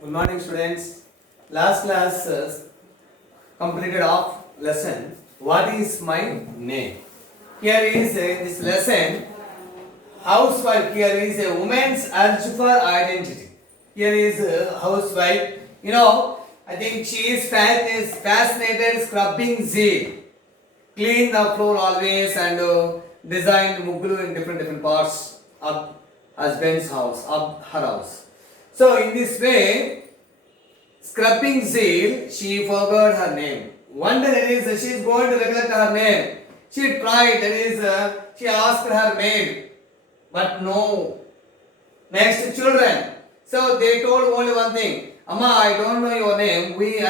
Good morning, students. Last class completed off lesson. What is my name? Here is this lesson. Housewife. Here is a woman's urge for identity. Here is a housewife. I think she is fascinated scrubbing zeal. Clean the floor always and design muggulu in different parts of husband's house, of her house. So in this way, scrubbing zeal, she forgot her name. One day she is going to recollect her name. She tried, she asked her maid, but no. Next, children. So they told only one thing. Amma, I don't know your name. We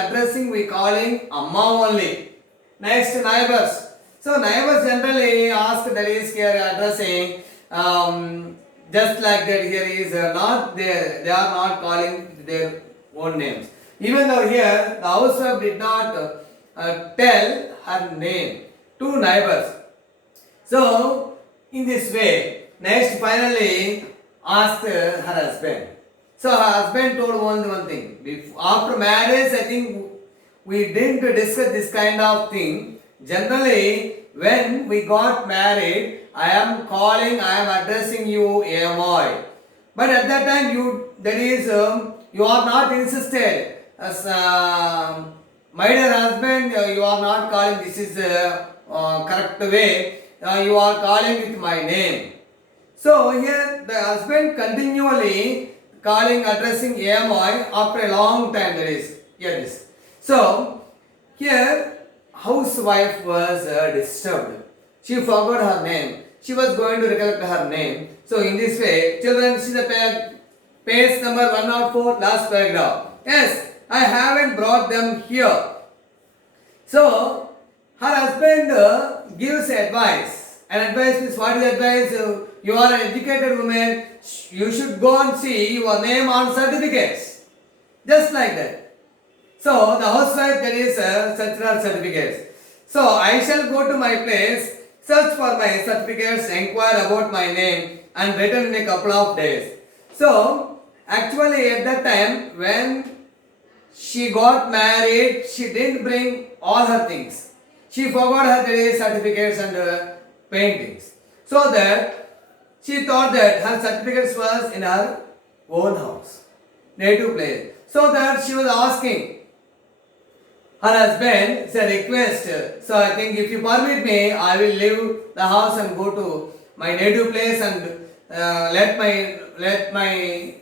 calling Amma only. Next, neighbors. So neighbors generally ask that is here addressing. Just like that, here is not there. They are not calling their own names. Even though here the housewife did not tell her name to neighbors. So in this way, next finally asked her husband. So her husband told only one thing. After marriage, I think we didn't discuss this kind of thing. Generally, when we got married, I am addressing you AMI. But at that time, you are not insisted. As my dear husband, you are not calling, this is correct way. You are calling with my name. So here the husband continually addressing AMI after a long time here this. So here housewife was disturbed. She forgot her name. She was going to recollect her name. So in this way, children, see the page number 104, last paragraph. Yes, I haven't brought them here. So her husband gives advice. And advice is, what is advice? You are an educated woman. You should go and see your name on certificates. Just like that. So the housewife, there is such certificates. So I shall go to my place, search for my certificates, inquire about my name and return in a couple of days. So actually at that time when she got married, she didn't bring all her things. She forgot her certificates and paintings. So that she thought that her certificates was in her own house, native place. So that she was asking her husband, it's a request. So I think if you permit me, I will leave the house and go to my native place and let my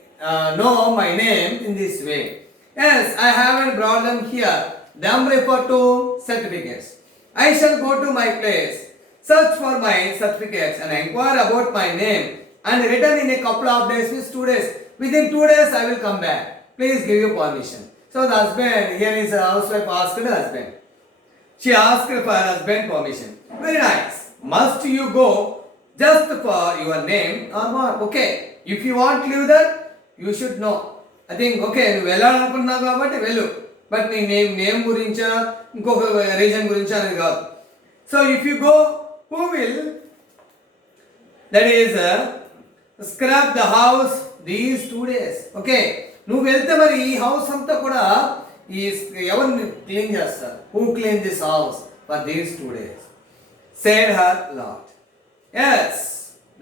know my name in this way. Yes, I haven't brought them here. Them refer to certificates. I shall go to my place, search for my certificates and inquire about my name and return in a couple of days, means 2 days. Within 2 days I will come back. Please give your permission. So the husband, here is a housewife asked the husband. She asked for her husband permission. Very nice. Must you go just for your name or what? Okay. If you want to leave that, you should know. I think, okay, నువ్వు వెళ్ళాలనుకున్నావు కాబట్టి వెళ్ళు. బట్ నీ నేమ్ గురించా ఇంకొక రీజన్ గురించా అనేది కాదు. So if you go, who will, that is scrub the house these 2 days. Okay. నువ్వు వెళ్తే మరి ఈ హౌస్ అంతా కూడా ఎవరిని క్లీన్ చేస్తారు? Who clean this house for these 2 days? Said her Lord. Yes,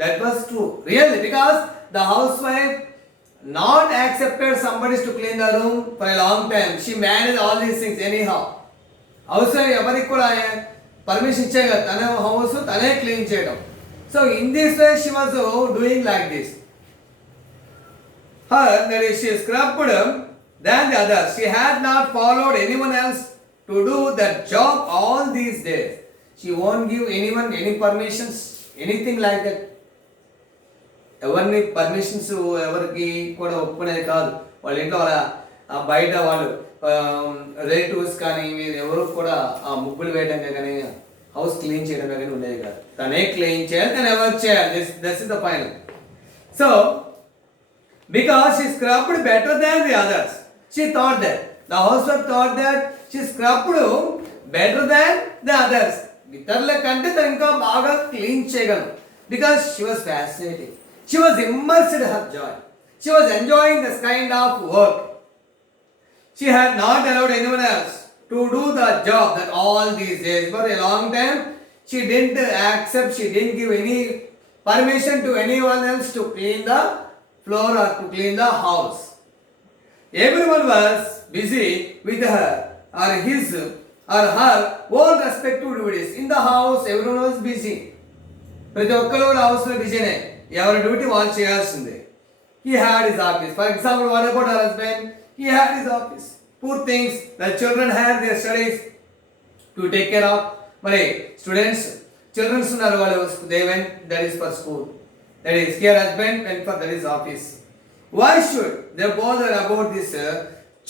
that was true. Really, because the housewife not accepted somebody to clean the room for a long time. She managed all these things anyhow. Housewife ఎవరికి కూడా పర్మిషన్ ఇచ్చే కదా, తన హౌస్ తనే క్లీన్ చేయడం. So in this way she was doing like this. Her, that is, she scrubbed than the others. She had not followed anyone else to do that job all these days. She won't give anyone any permissions, anything like that. ఎవరిని పర్మిషన్స్ ఎవరికి కూడా ఒప్పుకునేది కాదు. వాళ్ళ ఇంట్లో బయట వాళ్ళు రిలేటివ్స్ కానీ మీరు ఎవరు కూడా ఆ ముగ్గులు వేయడమే కానీ హౌస్ క్లీన్ చేయడమే కానీ ఉండేది కాదు. తనే క్లీన్ చేయాలి, తను ఎవరు చేయాలి. That's is the final. So because she scrubbed better than the others. She thought that. The housewife thought that she scrubbed better than the others. ఇతరుల కంటే తను ఇంకా బాగా క్లీన్ చేయగలను. Because she was fascinating. She was immersed in her joy. She was enjoying this kind of work. She had not allowed anyone else to do the job that all these days. For a long time, she didn't accept, she didn't give any permission to anyone else to clean the floor or to clean the house. Everyone was busy with her or his or her own respective duties. In the house, everyone was busy. ప్రతి ఒక్కరు కూడా హౌస్లో బిజీనే, ఎవరి డ్యూటీ వాళ్ళు చేయాల్సిందే. He had his office. For example, what about her husband? He had his office. Poor things, the children had their studies to take care of. మరి students children's ఉన్నారు, వాళ్ళు they went, that is for school. That is, here husband went for, that is office. Why should they bother about this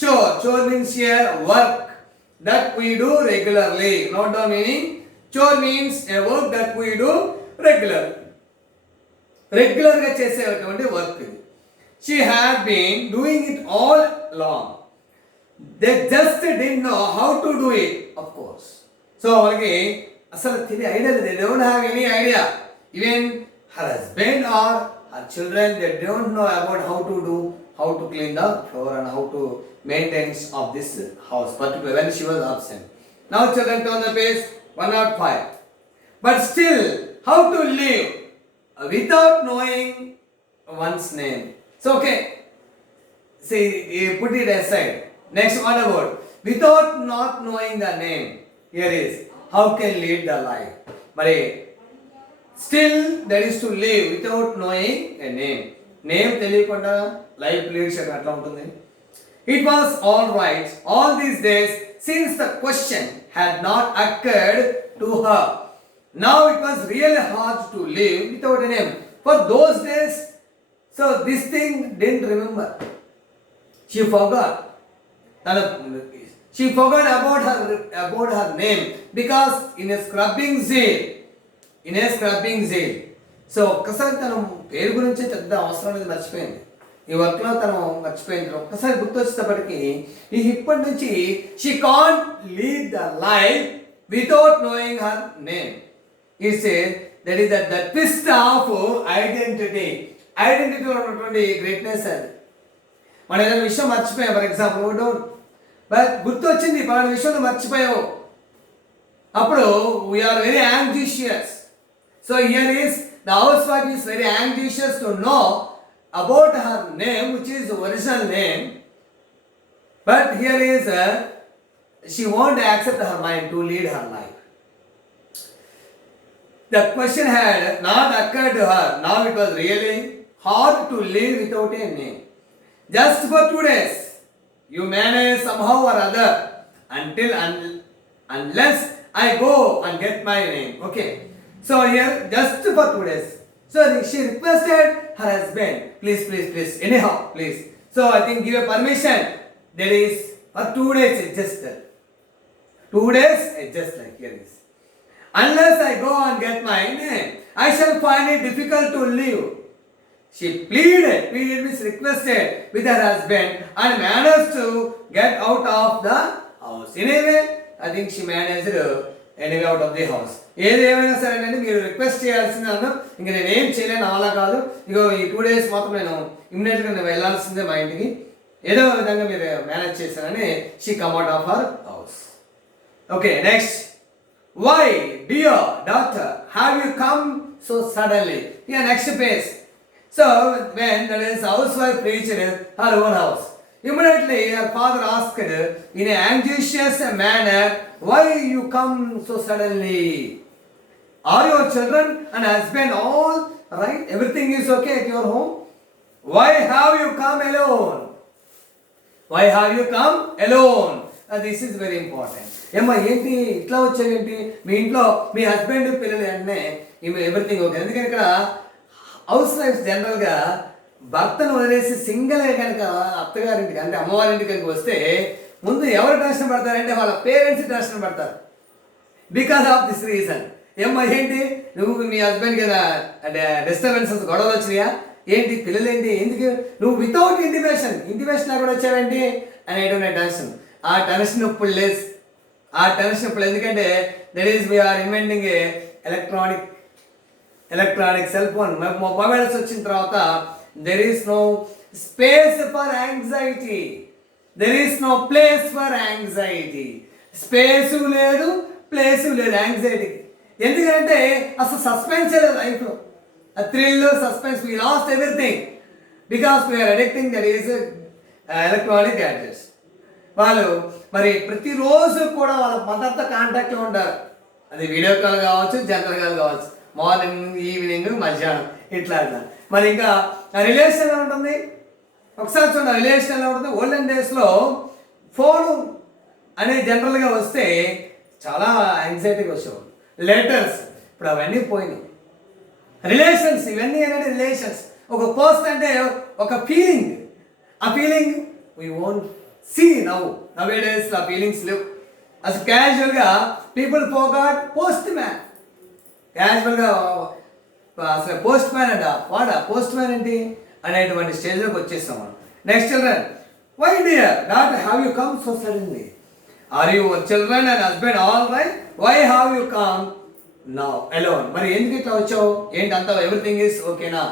chore? Chore means here work that we do regularly. Note down meaning. Chore means a work that we do regularly. రెగ్యులర్గా చేసేటువంటి వర్క్ ఇది. She had been doing it all along. They just didn't know how to do it, of course. So వాళ్ళకి అసలు తెలియ ఐడియా లేదు. They don't have any idea. Even her husband or her children, they don't know about how to clean the floor and how to maintain of this house, particularly when she was absent. Now children, turn the page 105. But still, how to live without knowing one's name. So okay, see, you put it aside. Next, what about without not knowing the name? Here is how can lead the life. But still, that is to live without knowing a name. Name తెలియకుండా life lead చేయడం ఎట్లా ఉంటుంది? It was all right all these days since the question had not occurred to her. Now it was really hard to live without a name. For those days, so this thing didn't remember. She forgot. She forgot about her name because in a scrubbing zeal. So ఒక్కసారి తను పేరు గురించి పెద్ద అవసరం అనేది మర్చిపోయింది. ఈ వర్క్లో తను మర్చిపోయింది. ఒక్కసారి గుర్తొచ్చేటప్పటికి ఇప్పటి నుంచి she can't lead the life without knowing her name. It's that is the twist of identity. ఐడెంటిటీలో ఉన్నటువంటి గ్రేట్నెస్ అది. మనం ఏదైనా విషయం మర్చిపోయాం, ఫర్ ఎగ్జాంపుల్ డోంట్, బట్ గుర్తొచ్చింది పలానా విషయంలో మర్చిపోయావు, అప్పుడు we are very anxious. So here is the housewife is very anxious to know about her name, which is the original name, but here is she won't accept her mind to lead her life. The question had not occurred to her. Now it was really hard to live without a name. Just for 2 days, you manage somehow or other unless I go and get my name. Okay. So here, just for 2 days. So she requested her husband, please. Anyhow, please. So I think give a permission. There is for 2 days. It's just 2 days. It's just like here is. Unless I go and get my name, I shall find it difficult to live. She pleaded means requested with her husband and managed to get out of the house. Anyway, I think she managed anyway out of the house. ఏదేమైనా సరేనండి, మీరు రిక్వెస్ట్ చేయాల్సిందే అన్నా, ఇంక నేను ఏం చేయలేను, అలా కాదు, ఇగో ఈ 2 days మాత్రం నేను ఇమ్మీడియట్గా నేను వెళ్ళాల్సిందే మా ఇంటికి, ఏదో విధంగా మీరు మేనేజ్ చేశారని she come out of her house. Okay, next. Why dear doctor have you come so suddenly? ఇక next page. So when that is housewife reached her own house, immediately her father asked in an anxious manner, why you come so suddenly? Are your children and husband all right? Everything is okay at your home? Why have you come alone? This is very important. ఏమ్మా ఏంటి ఇట్లా వచ్చావేంటి, మీ ఇంట్లో మీ హస్బెండ్ పిల్లలు అంటే everything okay. ఎందుకంటే ఇక్కడ house wife జనరల్గా భర్తను వదిలేసి సింగిల్గా కనుక అత్తగారింటికి అంటే అమ్మవారింటికి కనుక వస్తే ముందు ఎవరు టెన్షన్ పడతారంటే వాళ్ళ పేరెంట్స్ టెన్షన్ పడతారు. Because of this reason. ఏమ్మా ఏంటి నువ్వు మీ హస్బెండ్కి అంటే డిస్టర్బెన్సెస్ గొడవలు వచ్చినాయా ఏంటి, పిల్లలు ఏంటి, ఎందుకు నువ్వు వితౌట్ ఇంటిమేషన్ కూడా వచ్చావేంటి అనేటువంటి టెన్షన్. ఆ టెన్షన్ ఇప్పుడు లేదు. ఎందుకంటే that is we are inventing a electronic cell phone, mobiles వచ్చిన తర్వాత there is no space for anxiety. There is no place for anxiety. Space లేదు, ప్లేసు లేదు యాంగ్జైటీకి. ఎందుకంటే అసలు సస్పెన్స్ లేదు లైఫ్లో. Thrill, suspense, we lost everything because we are addicting that is electronic gadgets. వాళ్ళు మరి ప్రతిరోజు కూడా వాళ్ళ మదర్తో కాంటాక్ట్లో ఉంటారు. అది వీడియో కాల్ కావచ్చు, జనరల్ కాల్ కావచ్చు, మార్నింగ్, ఈవినింగ్, మధ్యాహ్నం, ఇట్లా. మరి ఇంకా రిలేషన్ ఎలా ఉంటుంది ఒకసారి చూడండి. రిలేషన్ ఎలా ఉంటుంది? ఓల్డెన్ డేస్లో ఫోను అనేది జనరల్గా వస్తే చాలా యాంగ్జైటీగా వచ్చేవాళ్ళు. లెటర్స్, ఇప్పుడు అవన్నీ పోయినాయి. రిలేషన్స్, ఇవన్నీ ఏంటంటే రిలేషన్స్. ఒక పోస్ట్ అంటే ఒక ఫీలింగ్. ఆ feeling we won't see nowadays ఆ ఫీలింగ్స్ లేవు. అసలు క్యాజువల్గా పీపుల్ ఫోర్గాట్ పోస్ట్ మ్యాన్. క్యాజువల్గా అసలు పోస్ట్ మ్యాన్ అంట, పోస్ట్ మ్యాన్ ఏంటి అనేటువంటి స్టేజ్లోకి వచ్చేస్తాం మనం. Next children, why dear not have you come so suddenly? Are you children and husband all right? Why have you come now alone? మరి ఎందుకు ఇట్లా వచ్చావు? ఏంటి అంతా ఎవ్రీథింగ్ ఈస్ ఓకేనా?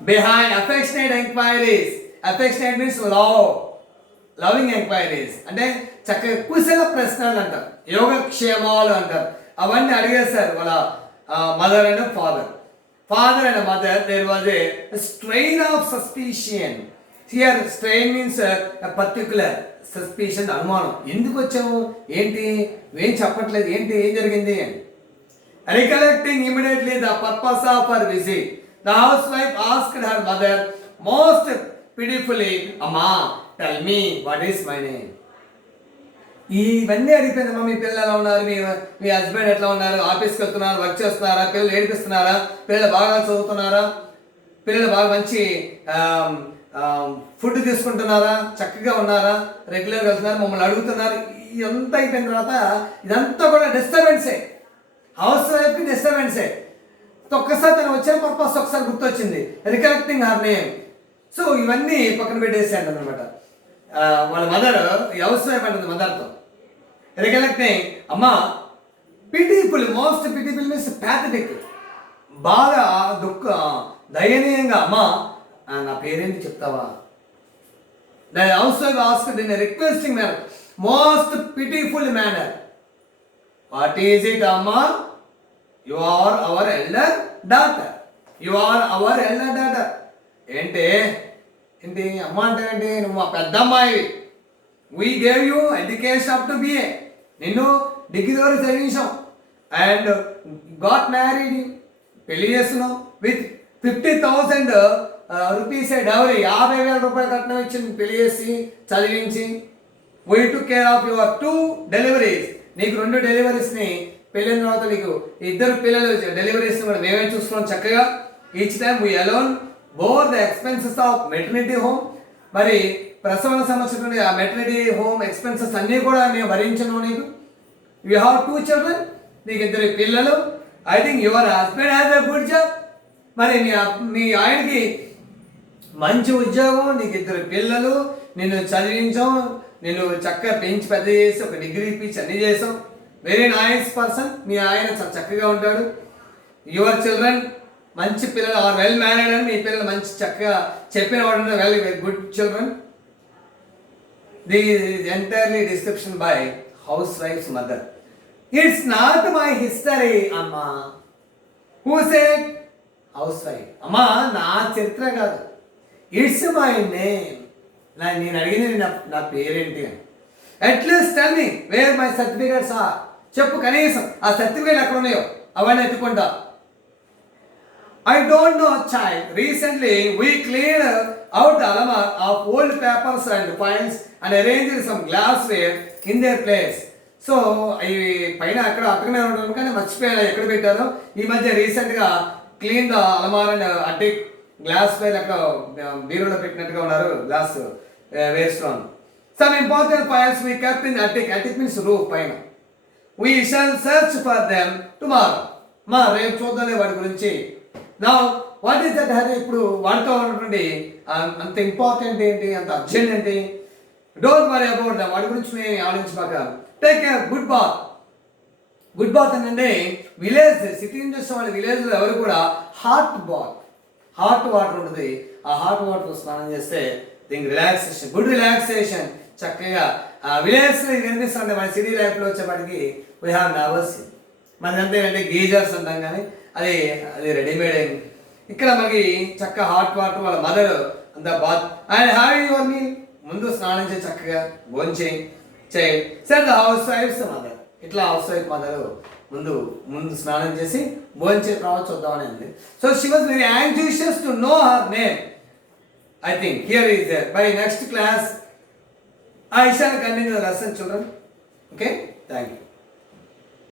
Behind affectionate enquiries. Affectionate means loving enquiries అంటే చక్కగా కుశల ప్రశ్నలు అంటారు, యోగక్షేమాలు అంటారు. అవన్నీ అడిగేశారు వాళ్ళ mother and father. Father and mother, there was a strain of suspicion. Here strain means particular suspicion, అనుమానం. ఎందుకు వచ్చావు, ఏంటి, ఏం చెప్పట్లేదు, ఏంటి, ఏం జరిగింది అని. Recollecting immediately the purpose of her visit, the housewife asked her mother most pitifully, Amma, tell me what is my name? ఇవన్నీ అడిగిపోయిందమ్మా. మీ పిల్లలు ఎలా ఉన్నారు, మీ హస్బెండ్ ఎట్లా ఉన్నారు, ఆఫీస్కి వెళ్తున్నారు, వర్క్ చేస్తున్నారా, పిల్లలు ఏడిపిస్తున్నారా, పిల్లలు బాగా చదువుతున్నారా, పిల్లలు బాగా మంచి ఫుడ్ తీసుకుంటున్నారా, చక్కగా ఉన్నారా, రెగ్యులర్గా వెళ్తున్నారు, మమ్మల్ని అడుగుతున్నారు. ఇదంతా అయిపోయిన తర్వాత ఇదంతా కూడా డిస్టర్బెన్సే, హౌస్ వైఫ్కి డిస్టర్బెన్సే. ఒక్కసారి తను వచ్చిన పర్పస్ ఒకసారి గుర్తొచ్చింది, రికలెక్టింగ్ హర్ నేమ్. సో ఇవన్నీ పక్కన పెట్టేసాను అనమాట. వాళ్ళ మదర్, హౌస్ వైఫ్ అంటుంది మదర్తో, రికలెక్టింగ్, అమ్మ pitiful, most pitiful means pathetic, బాగా దయనీయంగా, అమ్మ నా పేరేంటి చెప్తావా? The house wife asked in requesting manner, most pitiful manner, what is it అమ్మా? You are our elder daughter, you are our elder daughter. ఏంటి అమ్మ అంటే ఏంటి? నువ్వు మా పెద్ద అమ్మాయి. We gave you education up to BA, నిన్ను డిగ్రీ వరకు చదివించాం. అండ్ గాట్ మ్యారీడ్, పెళ్లి చేస్తున్నావు విత్ 50,000 రూపీస్ డౌరీ, 50,000 రూపాయలు కట్నం ఇచ్చి పెళ్లి చేసి చదివించి. We took care of your 2 డెలివరీస్, నీకు 2 డెలివరీస్ని పెళ్ళిన తర్వాత నీకు 2 పిల్లలు డెలివరీస్ కూడా మేమే చూసుకున్నాం చక్కగా. Each time we alone bore the expenses of maternity home. మరి ప్రసవన సంబంధించినటువంటి ఆ మెటర్నిటీ హోమ్ ఎక్స్పెన్సెస్ అన్నీ కూడా మేము భరించను నీకు. యూ హ్యావ్ 2 చిల్డ్రన్, నీకు 2 పిల్లలు. I think your husband has a good job. మరి మీ ఆయనకి మంచి ఉద్యోగం, నీకు 2 పిల్లలు, నిన్ను చదివించాం, నిన్ను చక్కగా పెంచి పెద్ద చేసి ఒక డిగ్రీ ఇప్పించి అన్నీ చేసాం. వెరీ నైస్ పర్సన్, మీ ఆయన చక్కగా ఉంటాడు. యువర్ చిల్డ్రన్, మంచి పిల్లలు, ఆర్ వెల్ మ్యారీడ్ అని, మీ పిల్లలు మంచి చక్కగా చెప్పిన వాడు, well good children. The entirely description by house wives mother. It's not my history అమ్మా. Who said? House wife. అమ్మా నా చరిత్ర కాదు, ఇట్స్ మై నేమ్. నేను అడిగింది నా పేరేంటి అని. At least tell me where my certificates are. చెప్పు, కనీసం ఆ సర్టిఫికేట్ ఎక్కడ ఉన్నాయో అవన్నీ ఎత్తుకుంటా. I don't know, child. Recently, we cleared out the alamar of old papers and files and arranged some glassware in their place. So అవి పైన అక్కడ అక్కడనే ఉంటాను కానీ మర్చిపోయాను ఎక్కడ పెట్టారో. ఈ మధ్య రీసెంట్గా క్లీన్ ద అలమార్ అండ్ అటిక్ గ్లాస్ వేర్ అక్కడ బీరులో పెట్టినట్టుగా ఉన్నారు, గ్లాస్ వేర్స్టోన్. Some important files we kept in attic. Attic means roof పైన. We shall search for them tomorrow. రేపు చూద్దాం వాటి గురించి. నా వాట్ ఈస్ దట్ హ్యారీ? ఇప్పుడు వాడితో ఉన్నటువంటి అంత ఇంపార్టెంట్ ఏంటి, అంత అర్జెంట్ ఏంటి? డోంట్ వరీ అబౌట్ దమ్, వాటి గురించి నేను ఆలోచించబాక. Take care, good bath. Good bath అంటే విలేజ్, సిటీ నుంచి వచ్చిన వాళ్ళ విలేజ్లో ఎవరు కూడా హాట్ బాత్, హాట్ వాటర్ ఉంటుంది. ఆ హాట్ వాటర్ స్నానం చేస్తే థింక్ రిలాక్సేషన్, గుడ్ రిలాక్సేషన్. చక్కగా విలేజ్లో ఇది కనిపిస్తుంది. మన సిటీ లైఫ్లో వచ్చేప్పటికి వీ హ్యావ్ నర్వస్. మనదంతా ఏంటంటే గీజర్స్ అంటాం, కానీ అది అది రెడీమేడ్ అయింది. ఇక్కడ మనకి చక్కగా హాట్ వాటర్, వాళ్ళ మదర్ అంతా bath and having your meal. ముందు స్నానం చేసి చక్కగా భోంచేయి చేయి. Sir the house wives mother, ఇట్లా హౌస్ వైఫ్ మదర్ ముందు స్నానం చేసి భోంచే తర్వాత చూద్దామని ఉంది. So she was very anxious to know her name. I think here is there. By next class, I shall continue the lesson, children. Okay? Thank you.